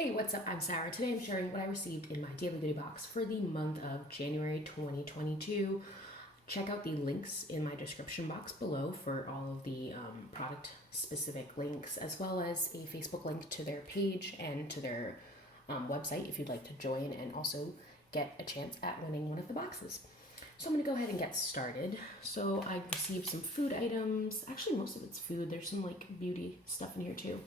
Hey, what's up? I'm Sarah. Today I'm sharing what I received in my daily goodie box for the month of January 2022. Check out the links in my description box below for all of the product specific links, as well as a Facebook link to their page and to their website if you'd like to join and also get a chance at winning one of the boxes. So I'm going to go ahead and get started. So I received some food items. Actually, most of it's food. There's some like beauty stuff in here too.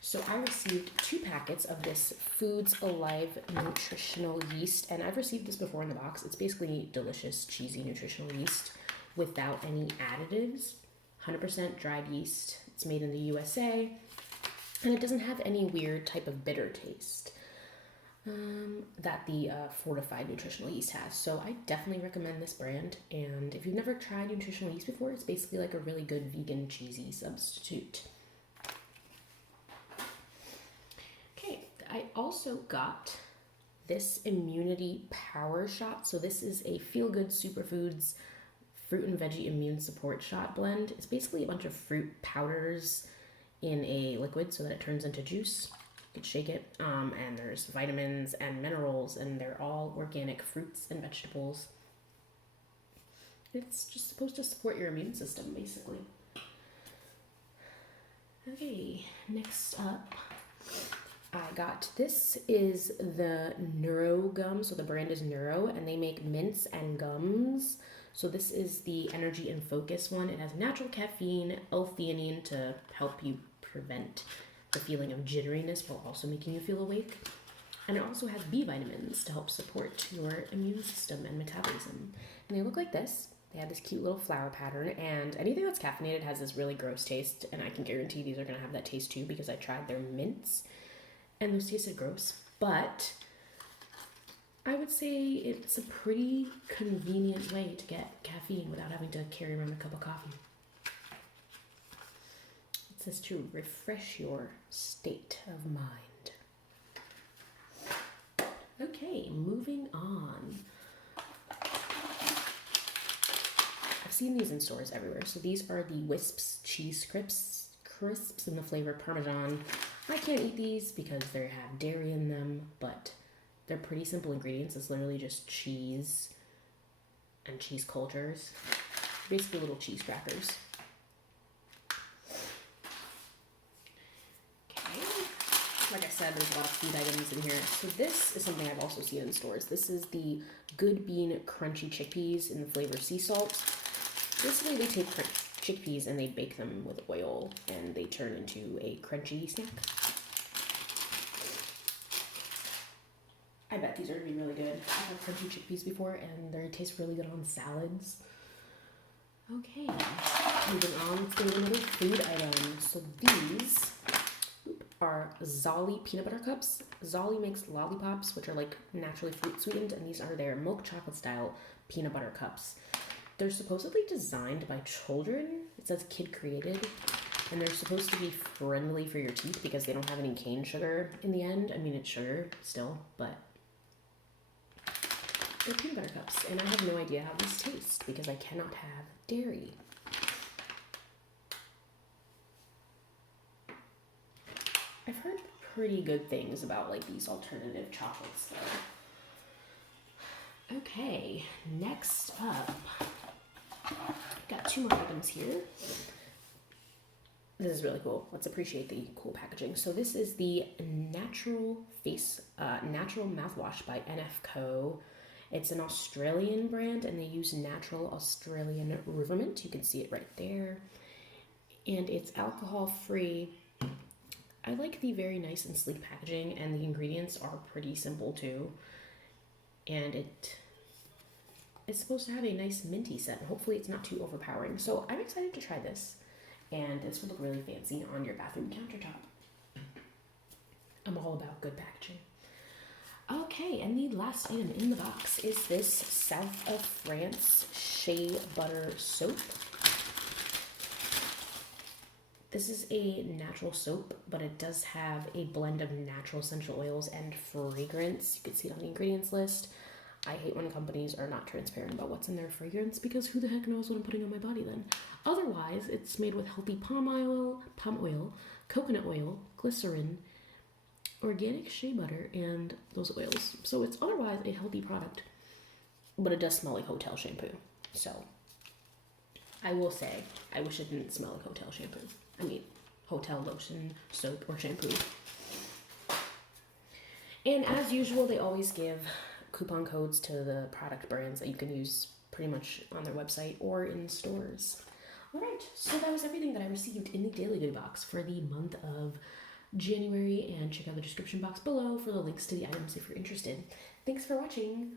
So I received 2 packets of this Foods Alive Nutritional Yeast, and I've received this before in the box. It's basically delicious, cheesy nutritional yeast without any additives, 100% dried yeast. It's made in the USA, and it doesn't have any weird type of bitter taste that the fortified nutritional yeast has. So I definitely recommend this brand, and if you've never tried nutritional yeast before, it's basically like a really good vegan cheesy substitute. I also got this immunity power shot. So this is a FeelGood SuperFoods fruit and veggie immune support shot blend. It's basically a bunch of fruit powders in a liquid so that it turns into juice. You can shake it, and there's vitamins and minerals, and they're all organic fruits and vegetables. It's just supposed to support your immune system, basically. Okay, next up, I got, this is the Neuro Gum, so the brand is Neuro, and they make mints and gums. So this is the Energy and Focus one. It has natural caffeine, L-theanine to help you prevent the feeling of jitteriness while also making you feel awake. And it also has B vitamins to help support your immune system and metabolism. And they look like this. They have this cute little flower pattern, and anything that's caffeinated has this really gross taste, and I can guarantee these are going to have that taste too because I tried their mints. And those tasted gross, but I would say it's a pretty convenient way to get caffeine without having to carry around a cup of coffee. It says to refresh your state of mind. Okay, moving on. I've seen these in stores everywhere. So these are the Wisps cheese crisps in the flavor Parmesan. I can't eat these because they have dairy in them, but they're pretty simple ingredients. It's literally just cheese and cheese cultures. Basically little cheese crackers. Okay. Like I said, there's a lot of food items in here. So this is something I've also seen in stores. This is the Good Bean Crunchy Chickpeas in the flavor sea salt. Basically, they take chickpeas and they bake them with oil and they turn into a crunchy snack. I bet these are going to be really good. I've had crunchy chickpeas before and they taste really good on salads. Okay, moving on, let's go to another food item. So these are Zolli peanut butter cups. Zolli makes lollipops, which are like naturally fruit sweetened, and these are their milk chocolate style peanut butter cups. They're supposedly designed by children. It says kid created. And they're supposed to be friendly for your teeth because they don't have any cane sugar in the end. I mean, it's sugar still, but they're peanut butter cups. And I have no idea how these taste because I cannot have dairy. I've heard pretty good things about like these alternative chocolates though. Okay, next up. Got 2 more items here. This is really cool. Let's appreciate the cool packaging. So this is the Natural Mouthwash by NFco. It's an Australian brand, and they use natural Australian rivermint. You can see it right there. And it's alcohol-free. I like the very nice and sleek packaging, and the ingredients are pretty simple too. And it's supposed to have a nice minty scent. Hopefully it's not too overpowering. So I'm excited to try this. And this would look really fancy on your bathroom countertop. I'm all about good packaging. Okay, and the last item in the box is this South of France Shea Butter Soap. This is a natural soap, but it does have a blend of natural essential oils and fragrance. You can see it on the ingredients list. I hate when companies are not transparent about what's in their fragrance because who the heck knows what I'm putting on my body then? Otherwise, it's made with healthy palm oil, coconut oil, glycerin, organic shea butter and those oils. So it's otherwise a healthy product, but it does smell like hotel shampoo. So I will say, I wish it didn't smell like hotel shampoo. I mean, hotel lotion, soap, or shampoo. And as usual, they always give coupon codes to the product brands that you can use pretty much on their website or in stores. All right, so that was everything that I received in the Daily Goodie box for the month of January, and check out the description box below for the links to the items if you're interested. Thanks for watching.